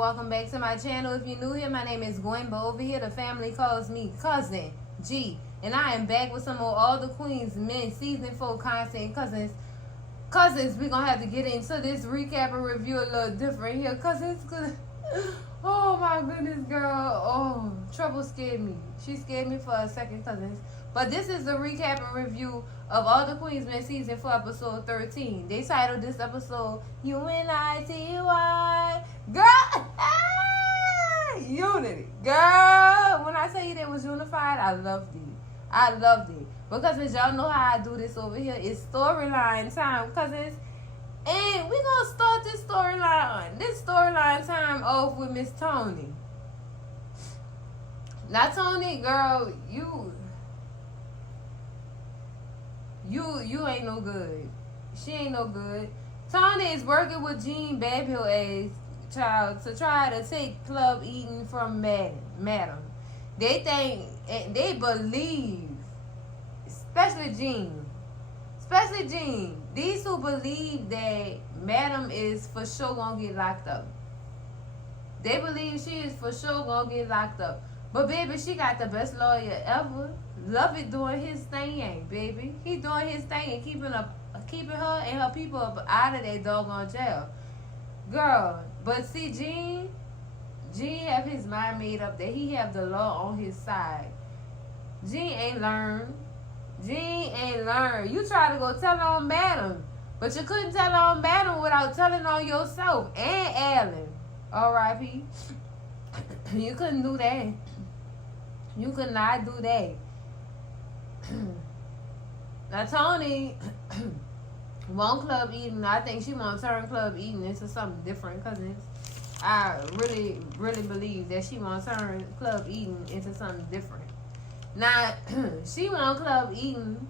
welcome back to my channel. If you're new here, my name is Gwen, but over here the family calls me Cousin G. And I am back with some more All the Queens Men Season 4 content. Cousins, we're going to have to get into this recap and review a little different here. Cousins, oh my goodness, girl. Oh, trouble scared me. She scared me for a second, cousins. But this is the recap and review of All the Queens Men Season 4 episode 13. They titled this episode U.N.I.T.Y. Girl, unity. Girl, when I tell you they was unified, I loved it. I loved it. Because as y'all know how I do this over here, it's storyline time, cousins. And we're going to start this storyline time off with Miss Tony. Now, Tony, girl, you ain't no good. She ain't no good. Tony is working with Jean Babhill as child to try to take Club Eden from Madam. They think, they believe, especially Jean, these who believe that Madam is for sure gonna get locked up. They believe she is for sure gonna get locked up. But baby, she got the best lawyer ever. Love it doing his thing, baby. He doing his thing and keeping her and her people up out of that doggone jail. Girl, but see, Gene have his mind made up that he have the law on his side. Gene ain't learned. You try to go tell on Madam, but you couldn't tell on Madam without telling on yourself and Alan. R.I.P. You couldn't do that. You could not do that. Now Tony want Club Eden. I think she want to turn Club Eden into something different, cousins. I really believe that she want to turn Club Eden into something different. Now she want Club Eden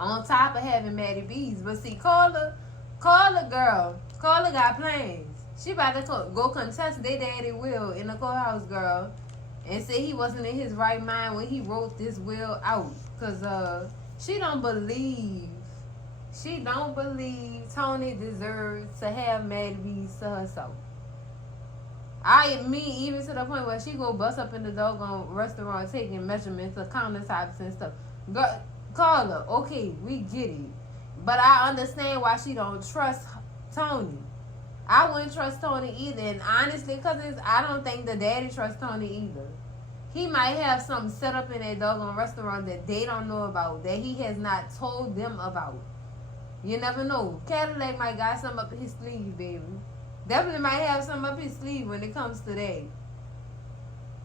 on top of having Maddie B's. But see, Carla got plans. She about to go contest their daddy will in the courthouse, girl. And say he wasn't in his right mind when he wrote this will out. Because she don't believe Tony deserves to have Mad Bees to herself. Even to the point where she go bust up in the doggone restaurant taking measurements of countertops and stuff. Girl, Carla, okay, we get it. But I understand why she don't trust Tony. I wouldn't trust Tony either. And honestly, cousins, I don't think the daddy trusts Tony either. He might have something set up in that doggone restaurant that they don't know about, that he has not told them about. You never know. Cadillac might got something up his sleeve, baby. Definitely might have something up his sleeve when it comes to that.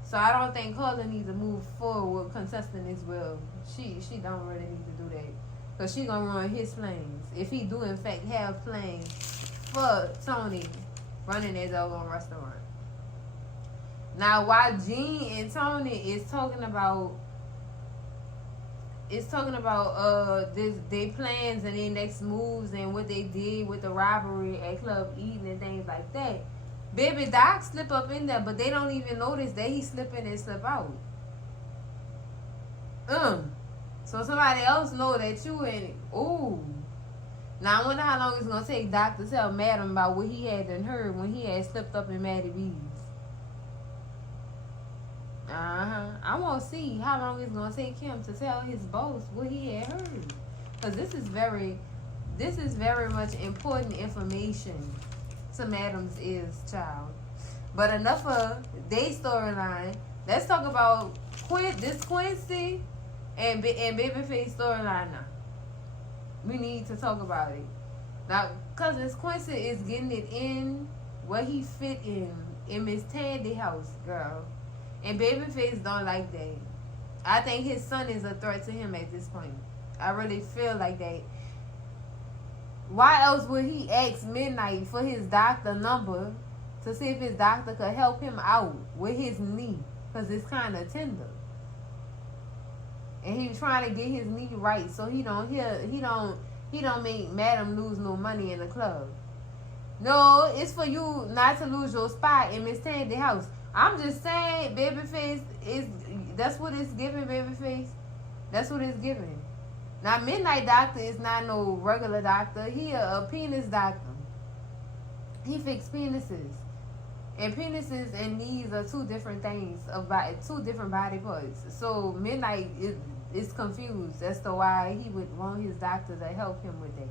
So I don't think Carla needs to move forward with contesting this will. She don't really need to do that. Because she going to ruin his plans. If he do, in fact, have plans for Tony running that doggone restaurant. Now, while Jean and Tony is talking about their plans and their next moves and what they did with the robbery at Club Eden and things like that, baby Doc slip up in there, but they don't even notice that he slip in and slip out. So somebody else know that you in it. Ooh. Now I wonder how long it's gonna take Doc to tell Madam about what he had done heard when he had slipped up in Maddie B's. I want to see how long it's going to take him to tell his boss what he had heard. Because this is very much important information to Madam's ears, child. But enough of their storyline. Let's talk about this Quincy and Baby Face storyline now. We need to talk about it. Now, because this Quincy is getting it in where he fit in Miss Tandy house, girl. And Babyface don't like that. I think his son is a threat to him at this point. I really feel like that. Why else would he ask Midnight for his doctor number to see if his doctor could help him out with his knee? Because it's kind of tender. And he was trying to get his knee right so he don't make Madam lose no money in the club. No, it's for you not to lose your spot in Miss Tandy house. I'm just saying, Babyface that's what it's giving, Babyface. That's what it's giving. Now, Midnight Doctor is not no regular doctor. He a penis doctor. He fix penises. And penises and knees are two different things, about two different body parts. So Midnight is confused as to why he would want his doctor to help him with that.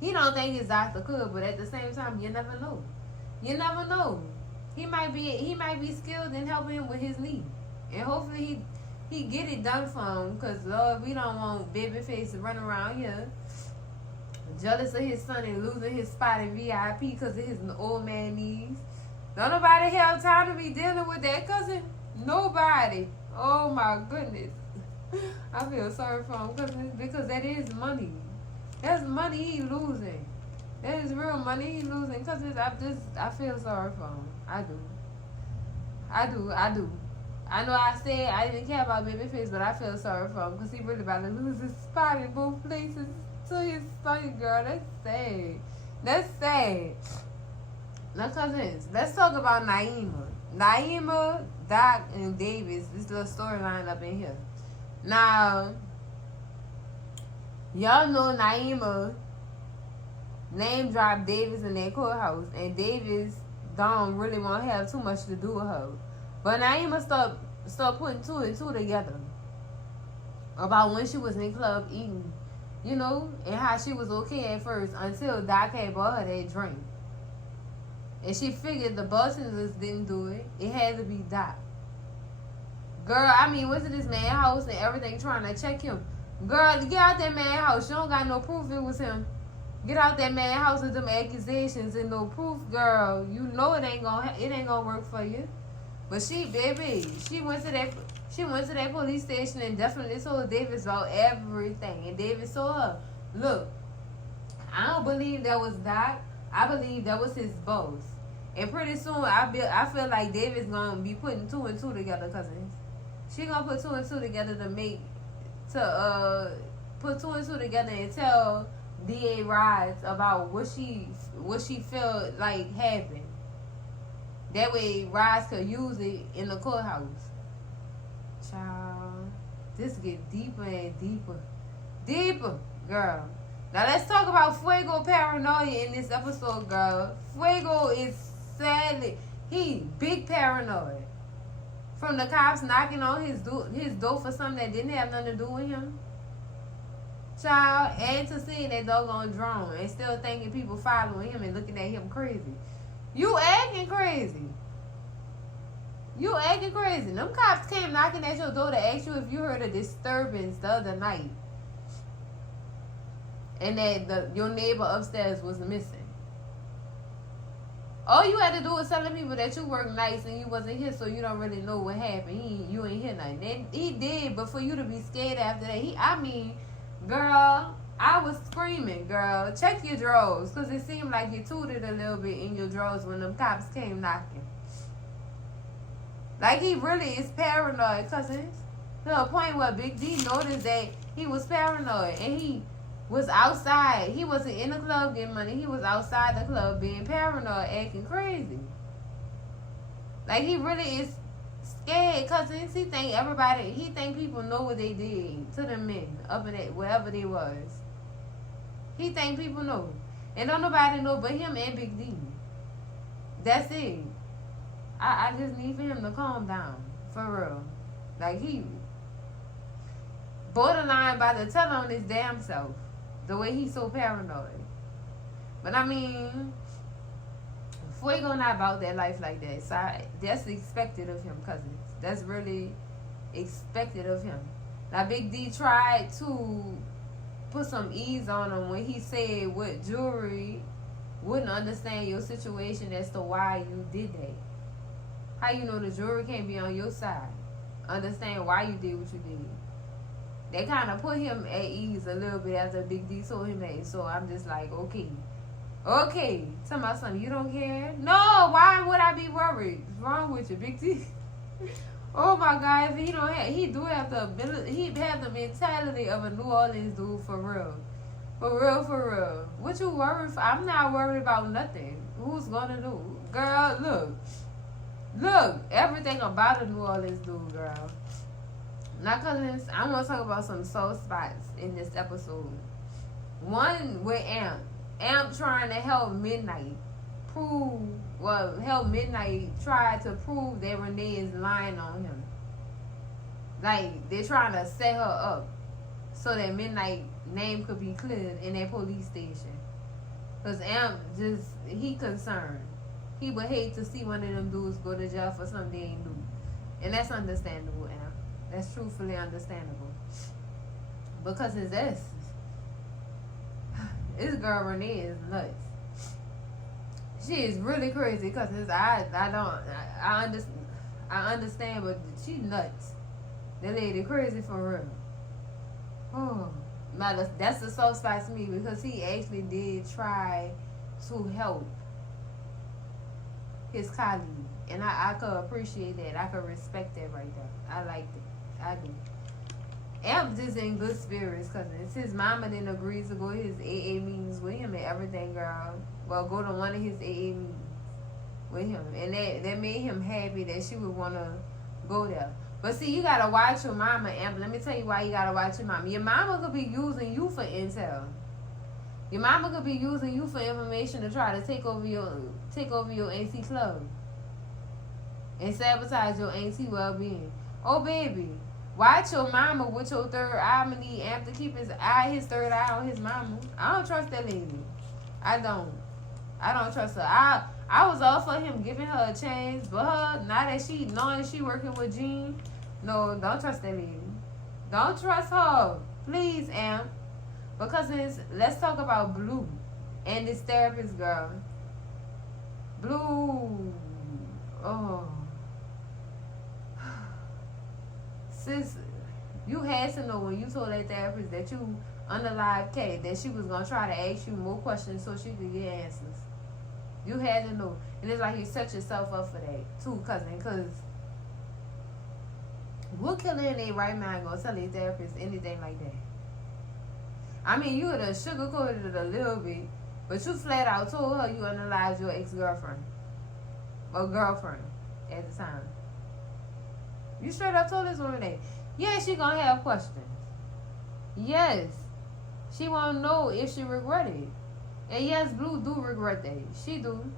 He don't think his doctor could, but at the same time, you never know. You never know. He might be skilled in helping him with his knee, and hopefully he get it done for him. Cause Lord, we don't want Babyface to run around here jealous of his son and losing his spot in VIP because of his old man knees. Don't nobody have time to be dealing with that, cousin. Nobody. Oh my goodness. I feel sorry for him because that is money. That's money he losing. That is real money he losing. Cause I feel sorry for him. I do. I know I said I didn't care about Babyface, but I feel sorry for him because he really about to lose his spot in both places to his son, girl. That's sad. That's sad. Now, cousins, let's talk about Naima. Naima, Doc, and Davis. This little storyline up in here. Now, y'all know Naima name dropped Davis in their courthouse, and Davis don't really want to have too much to do with her. But Naima start putting two and two together about when she was in the club eating, you know, and how she was okay at first until Doc had bought her that drink. And she figured the Bostoners didn't do it. It had to be Doc. Girl, I mean, went to this man's house and everything trying to check him. Girl, get out that man's house. You don't got no proof it was him. Get out that man's house with them accusations and no proof, girl. You know it ain't gonna work for you. But she went to that police station and definitely told Davis about everything. And Davis told her, look, I don't believe that was Doc. I believe that was his boss. And pretty soon, I feel like Davis gonna be putting two and two together, cousins. She gonna put two and two together put two and two together and tell DA Rides about what she felt like happened. That way, Rides could use it in the courthouse. Child, this get deeper and deeper, girl. Now let's talk about Fuego paranoia in this episode, girl. Fuego is sadly, he big paranoid. From the cops knocking on his door for something that didn't have nothing to do with him. Child, and to seeing that doggone drone and still thinking people following him and looking at him crazy. You acting crazy. Them cops came knocking at your door to ask you if you heard a disturbance the other night. And that your neighbor upstairs was missing. All you had to do was telling people that you work nights and you wasn't here, so you don't really know what happened. You ain't hear nothing. And he did, but for you to be scared after that, girl, I was screaming, girl. Check your drawers, because it seemed like you tooted a little bit in your drawers when them cops came knocking. Like, he really is paranoid, cousins. To a point where Big D noticed that he was paranoid, and he was outside. He wasn't in the club getting money. He was outside the club being paranoid, acting crazy. Like, he really is scared, cousins. He think people know what they did to the men up in that, wherever they was. He think people know. And don't nobody know but him and Big D. That's it. I just need for him to calm down. For real. Like, he borderline about to tell on his damn self. The way he's so paranoid. But Fuego not about that life like that. So that's expected of him, cousins. That's really expected of him. Now, Big D tried to put some ease on him when he said what jury wouldn't understand your situation as to why you did that. How you know the jury can't be on your side? Understand why you did what you did. They kind of put him at ease a little bit after Big D told him that. So I'm just like, okay. Tell my son, you don't care? No, why would I be worried? What's wrong with you, Big D? Oh my God, if he do have the ability, he have the mentality of a New Orleans dude for real. For real. What you worried for? I'm not worried about nothing. Who's gonna do? Girl, look, everything about a New Orleans dude, girl. Now, cousins, I want to talk about some soft spots in this episode. One with Amp trying to help Midnight prove help Midnight try to prove that Renee is lying on him. Like, they're trying to set her up so that Midnight name could be cleared in that police station. Because Amp he concerned. He would hate to see one of them dudes go to jail for something they ain't do. And that's understandable, Amp. That's truthfully understandable. Because his ex, this girl Renee is nuts. She is really crazy because I understand, but she nuts. That lady crazy for real. Oh, now that's the soft spot to me because he actually did try to help his colleague, and I could appreciate that. I could respect that right there. I liked it. I do. Amp just in good spirits because his mama didn't agree to go to his AA meetings with him and everything, girl. Well, go to one of his AA meetings with him, and that made him happy that she would want to go there. But see, you gotta watch your mama, Amp. Let me tell you why you gotta watch your mama. Your mama could be using you for intel. Your mama could be using you for information to try to take over your auntie club and sabotage your auntie well-being. Oh, baby, watch your mama with your third eye. I'm gonna need Amp to keep his third eye on his mama. I don't trust that lady. I don't trust her. I was all for him giving her a chance, but her, now that knowing she working with Gene, no, don't trust that lady. Don't trust her. Please, Amp. Because let's talk about Blue and this therapist girl. Blue. Oh. Sis, you had to know when you told that therapist that you unalive Kate, that she was going to try to ask you more questions so she could get answers. You had to know. And it's like you set yourself up for that, too, cousin. Because what killer in their right mind going to tell their therapist anything like that? I mean, you would have sugarcoated it a little bit, but you flat out told her you unalived your ex-girlfriend. Or girlfriend at the time. You straight up told this woman that. Yeah, she going to have questions. Yes. She want to know if she regretted it. And yes, Blue do regret that. She do.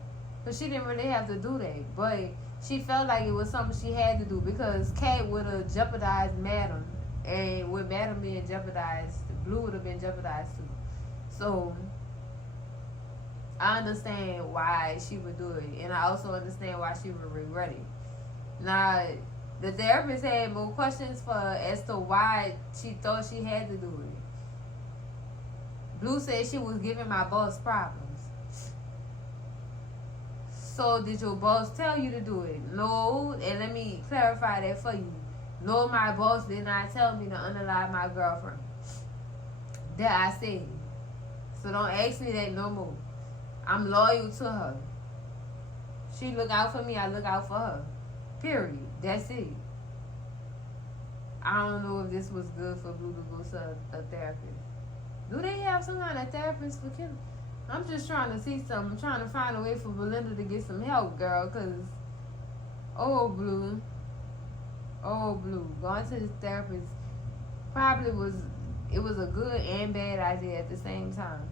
But she didn't really have to do that. But she felt like it was something she had to do because Kat would have jeopardized Madam. And with Madam being jeopardized, Blue would have been jeopardized too. So, I understand why she would do it. And I also understand why she would regret it. Now, the therapist had more questions for her as to why she thought she had to do it. Blue said she was giving my boss problems. So did your boss tell you to do it? No, and let me clarify that for you. No, my boss did not tell me to unalive my girlfriend. That I said. So don't ask me that no more. I'm loyal to her. She look out for me, I look out for her. Period. That's it. I don't know if this was good for Blue to go to a therapist. Do they have some kind of therapist for killing? I'm just trying to see something. I'm trying to find a way for Belinda to get some help, girl. Because, Blue. Going to this therapist probably was a good and bad idea at the same time.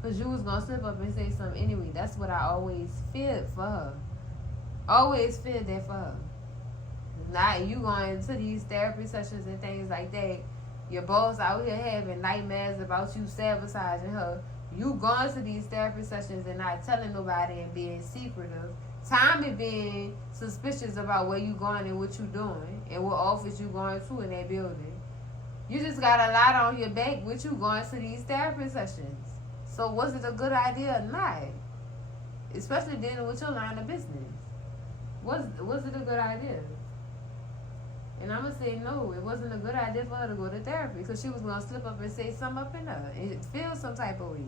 Because you was going to slip up and say something anyway. That's what I always feared for her. Always feared that for her. Not you going to these therapy sessions and things like that. Your boss out here having nightmares about you sabotaging her. You going to these therapy sessions and not telling nobody and being secretive. Tommy being suspicious about where you going and what you doing and what office you going to in that building. You just got a lot on your back with you going to these therapy sessions. So was it a good idea or not? Especially dealing with your line of business. Was it a good idea? And I'm going to say no, it wasn't a good idea for her to go to therapy because she was going to slip up and say something up in her and feel some type of way.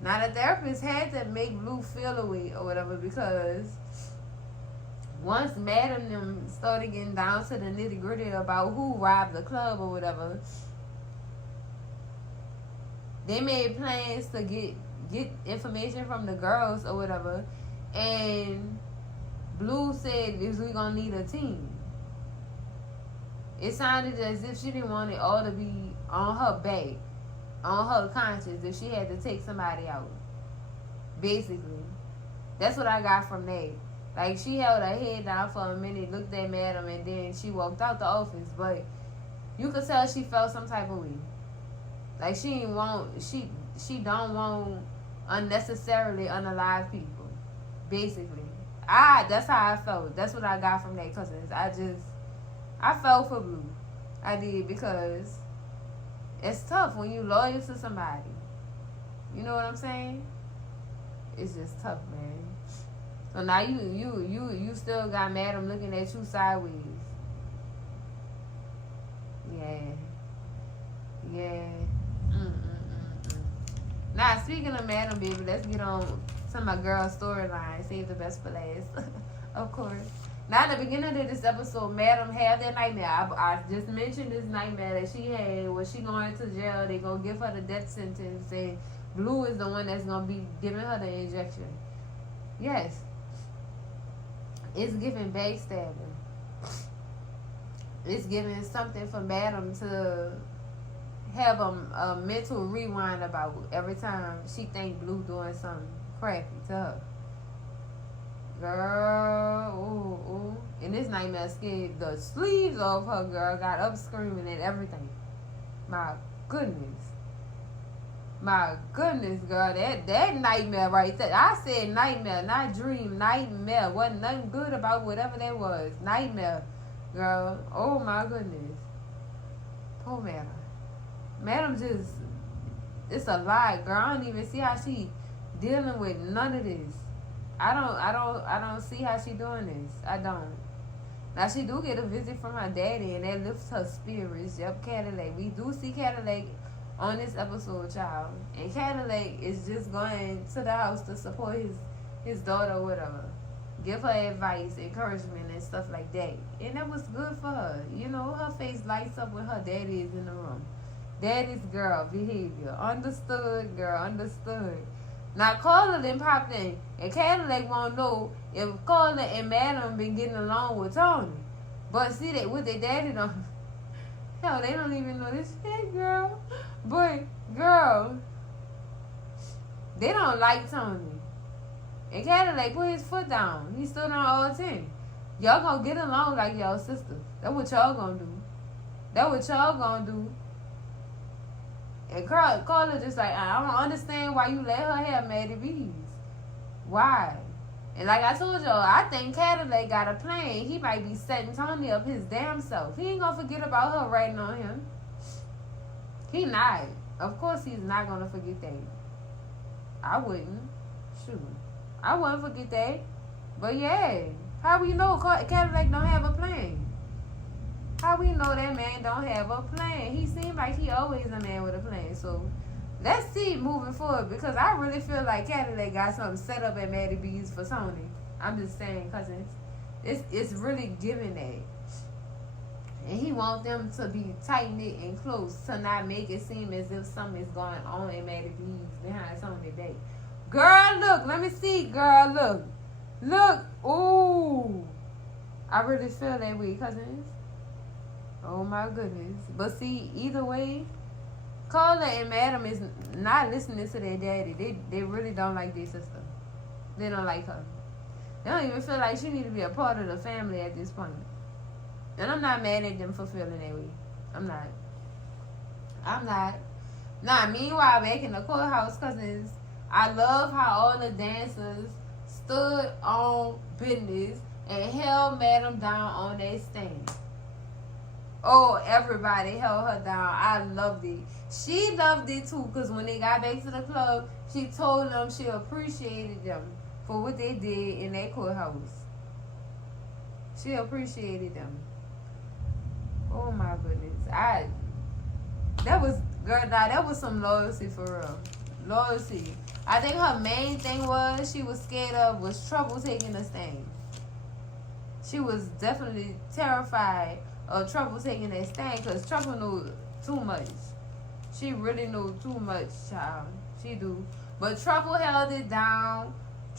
Now, the therapist had to make Blue feel a way or whatever because once Madam them started getting down to the nitty gritty about who robbed the club or whatever, they made plans to get information from the girls or whatever, and Blue said, "Is we gonna need a team?" It sounded as if she didn't want it all to be on her back, on her conscience, if she had to take somebody out, basically. That's what I got from that. Like, she held her head down for a minute, looked at Madam, and then she walked out the office. But you could tell she felt some type of way. Like, she don't want unnecessarily unalive people. Basically. That's how I felt. That's what I got from that, cousins. I felt for Blue. I did, because it's tough when you loyal to somebody. You know what I'm saying? It's just tough, man. So now you still got Madam looking at you sideways. Yeah. Now, speaking of Madam, baby, let's get on to my girl storyline. Save the best for last. Of course. Now, in the beginning of this episode, Madam had that nightmare. I just mentioned this nightmare that she had. When she going to jail, they going to give her the death sentence. And Blue is the one that's going to be giving her the injection. Yes. It's giving backstabbing. It's giving something for Madam to have a mental rewind about every time she think Blue doing something crappy to her. Girl, ooh. And this nightmare scared the sleeves off her, girl. Got up screaming and everything. My goodness. My goodness, girl. That nightmare right there. I said nightmare, not dream. Nightmare. Wasn't nothing good about whatever that was. Nightmare, girl. Oh, my goodness. Poor Madam. Madam just, it's a lot, girl. I don't even see how she dealing with none of this. I don't see how she doing this. I don't. Now, she do get a visit from her daddy, and that lifts her spirits. Yep, Cadillac. We do see Cadillac on this episode, child. And Cadillac is just going to the house to support his daughter, whatever. Give her advice, encouragement, and stuff like that. And that was good for her. You know, her face lights up when her daddy is in the room. Daddy's girl behavior. Understood, girl, understood. Now, Carla then popped in, and Cadillac won't know if Carla and Madam been getting along with Tony. But see, that with their daddy don't, hell, they don't even know this shit, girl. But, girl, they don't like Tony. And Cadillac put his foot down. He stood on all 10. Y'all gonna get along like y'all sisters. That's what y'all gonna do. That's what y'all gonna do. And Carla just like, I don't understand why you let her have Maddie B's. Why? And like I told y'all, I think Cadillac got a plan. He might be setting Tony up his damn self. He ain't gonna forget about her writing on him. He not. Of course he's not gonna forget that. I wouldn't. Shoot. I wouldn't forget that. But yeah. How we know Cadillac don't have a plan? How we know that man don't have a plan? He seemed like he always a man with a plan. So let's see moving forward, because I really feel like Cadillac got something set up at Maddie B's for Tony. I'm just saying, cousins. It's really giving that. And he wants them to be tight-knit and close to not make it seem as if something is going on in Maddie B's behind Tony Day. Girl, look. Let me see, girl. Look. Look. Ooh. I really feel that way, cousins. Oh, my goodness. But see, either way, Carla and Madam is not listening to their daddy. They really don't like their sister. They don't like her. They don't even feel like she need to be a part of the family at this point. And I'm not mad at them for feeling that way. I'm not. Now, meanwhile, back in the courthouse, cousins, I love how all the dancers stood on business and held Madam down on that stand. Oh, everybody held her down. I loved it. She loved it too, because when they got back to the club, she told them she appreciated them for what they did in that courthouse. She appreciated them. Oh my goodness. That was some loyalty for real. Loyalty. I think her main thing she was scared of was Trouble taking a stand. She was definitely terrified of Trouble taking that stand, because Trouble knew too much. She really knew too much, child. She do. But Trouble held it down.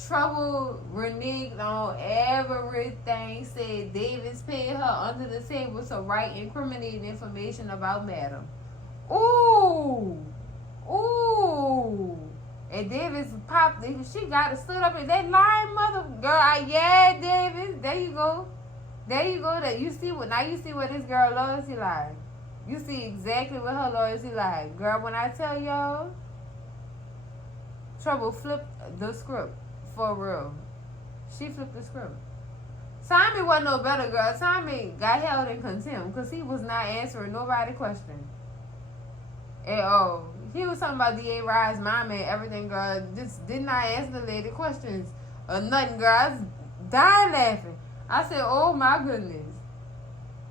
Trouble reneged on everything. Said Davis paid her under the table to write incriminating information about Madam. Ooh. And Davis popped. She got to stood up and that lying mother girl. Yeah, Davis. There you go. There you go. That you see what now. You see what this girl loyalty like. You see exactly what her loyalty like, girl. When I tell y'all, Trouble flipped the script for real. She flipped the script. Tommy wasn't no better, girl. Tommy got held in contempt because he was not answering nobody's question at all. He was talking about D.A. Ride's mom and everything, girl. Just did not answer the lady questions or nothing, girl. I was dying laughing. I said, oh my goodness.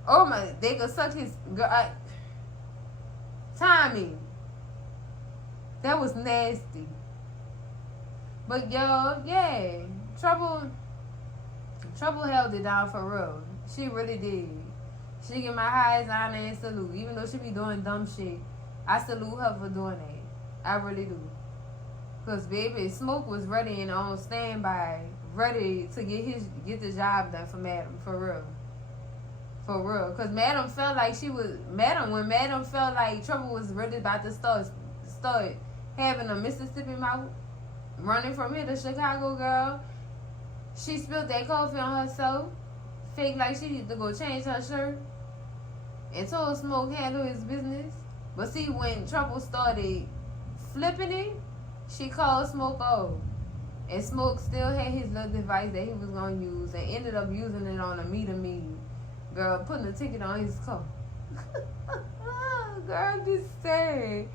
Oh my, they could suck his, girl. Tommy. That was nasty. But yo, yeah. Trouble held it down for real. She really did. She get my highest honor and salute. Even though she be doing dumb shit, I salute her for doing that. I really do. Because baby, Smoke was ready and on standby, ready to get the job done for Madam, for real. For real. Because Madam felt like when Madam felt like Trouble was really about to start having a Mississippi mouth, running from here to Chicago, girl, she spilled that coffee on herself, fake like she needed to go change her shirt, and told Smoke handle his business. But see, when Trouble started flipping it, she called Smoke off. And Smoke still had his little device that he was going to use and ended up using it on a me-to-me. Girl, putting a ticket on his car. Girl, just say.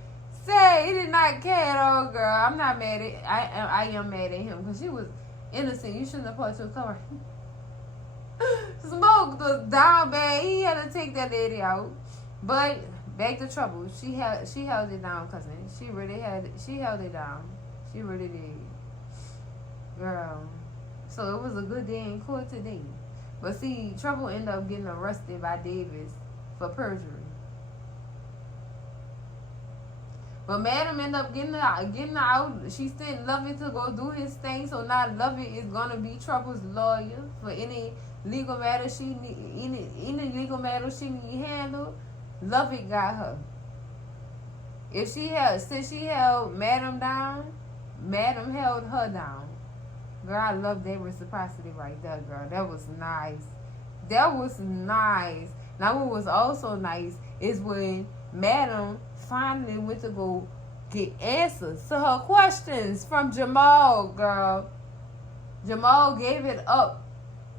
He did not care at all, girl. I'm not mad at I am mad at him because she was innocent. You shouldn't have put your car. Smoke was down bad. He had to take that lady out. But back to Trouble. She held it down, cousin. She held it down. She really did. Girl. So it was a good day in court today. But see, Trouble ended up getting arrested by Davis for perjury. But Madam ended up getting out. She sent Lovey to go do his thing. So now Lovey is gonna be Trouble's lawyer for any legal matter she need handled. Lovey got her. Since she held Madam down, Madam held her down. Girl, I love that reciprocity right there, girl. That was nice. Now what was also nice is when Madam finally went to go get answers to her questions from Jamal, girl. Jamal gave it up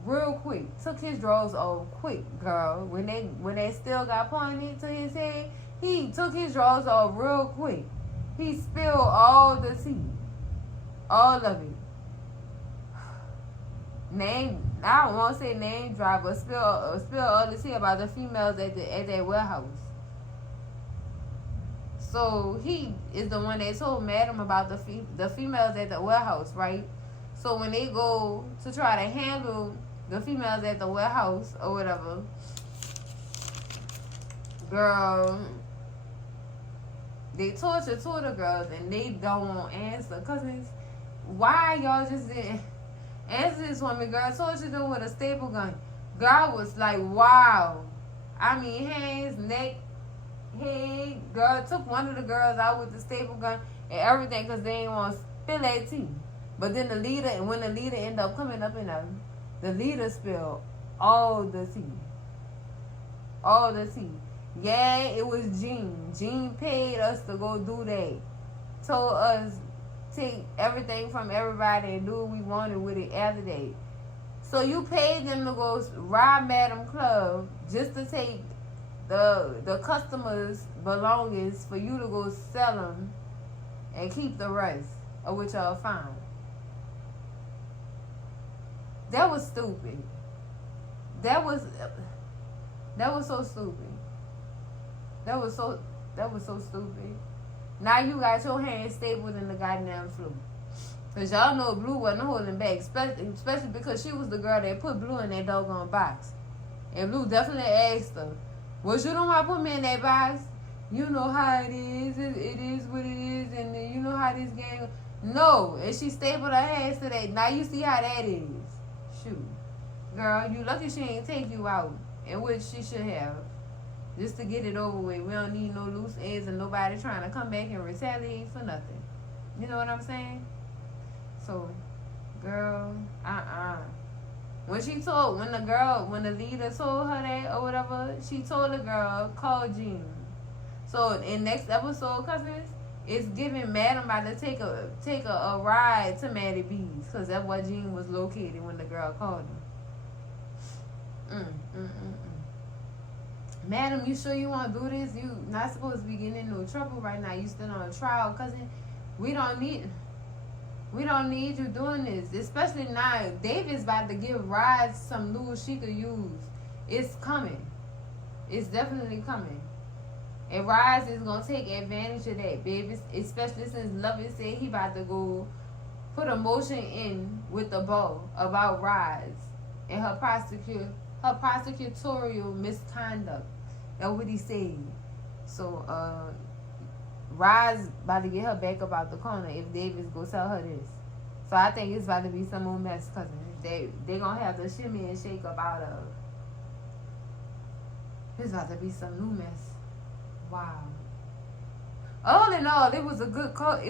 real quick. Took his drawers off quick, girl. When they still got pointed to his head, he took his drawers off real quick. He spilled all the tea. All of it. I don't want to say name drop, but spill all the tea about the females at that warehouse. So he is the one that told Madam about the females at the warehouse, right? So when they go to try to handle the females at the warehouse or whatever, girl, they torture two of the girls and they don't want answer. Cousins, why y'all just didn't answer this woman? Girl, tortured her with a staple gun. Girl was like, wow. I mean, hands, neck, head. Girl took one of the girls out with the staple gun and everything because they didn't want to spill that tea. But then when the leader ended up coming up in there, the leader spilled all the tea. All the tea. Yeah, it was Gene. Gene paid us to go do that. Told us take everything from everybody and do what we wanted with it after that. So you paid them to go rob Madam Club just to take the customers' belongings for you to go sell them and keep the rest of what y'all found. That was stupid. That was so stupid. That was so stupid. Now you got your hand stapled in the goddamn floor. Because y'all know Blue wasn't holding back. Especially because she was the girl that put Blue in that doggone box. And Blue definitely asked her, well, you don't want to put me in that box? You know how it is. It is what it is. And then you know how this game... No. And she stapled her hands to that. Now you see how that is. Shoot. Girl, you lucky she ain't take you out. And which she should have. Just to get it over with. We don't need no loose ends and nobody trying to come back and retaliate for nothing. You know what I'm saying? So, girl, when the leader told her that or whatever, she told the girl, call Jean. So in next episode, cousins, it's giving Madam about to take a ride to Maddie B's, because that's where Jean was located when the girl called him. Madam, you sure you want to do this? You not supposed to be getting in no trouble right now. You still on trial, cousin. We don't need you doing this, especially now. David's about to give Rides some news she could use. It's coming. It's definitely coming. And Rides is gonna take advantage of that, baby. Especially since Lovett said he about to go put a motion in with the bow about Rides and her prosecutorial misconduct. That's what he said. So Rides about to get her back up out the corner if Davis go tell her this. So I think it's about to be some more mess, cousin. They gonna have to shimmy and shake up out of. It's about to be some new mess. Wow. All in all, it was a good court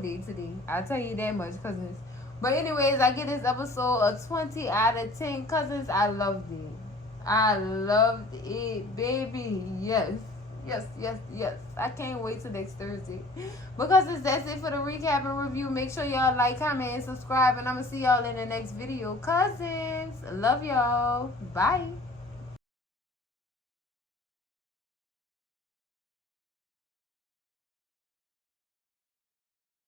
date today. I'll tell you that much, cousins. But anyways, I get this episode a 20 out of 10, cousins. I loved it. I loved it, baby. Yes. I can't wait till next Thursday. Because that's it for the recap and review. Make sure y'all like, comment, and subscribe. And I'm going to see y'all in the next video. Cousins, love y'all. Bye.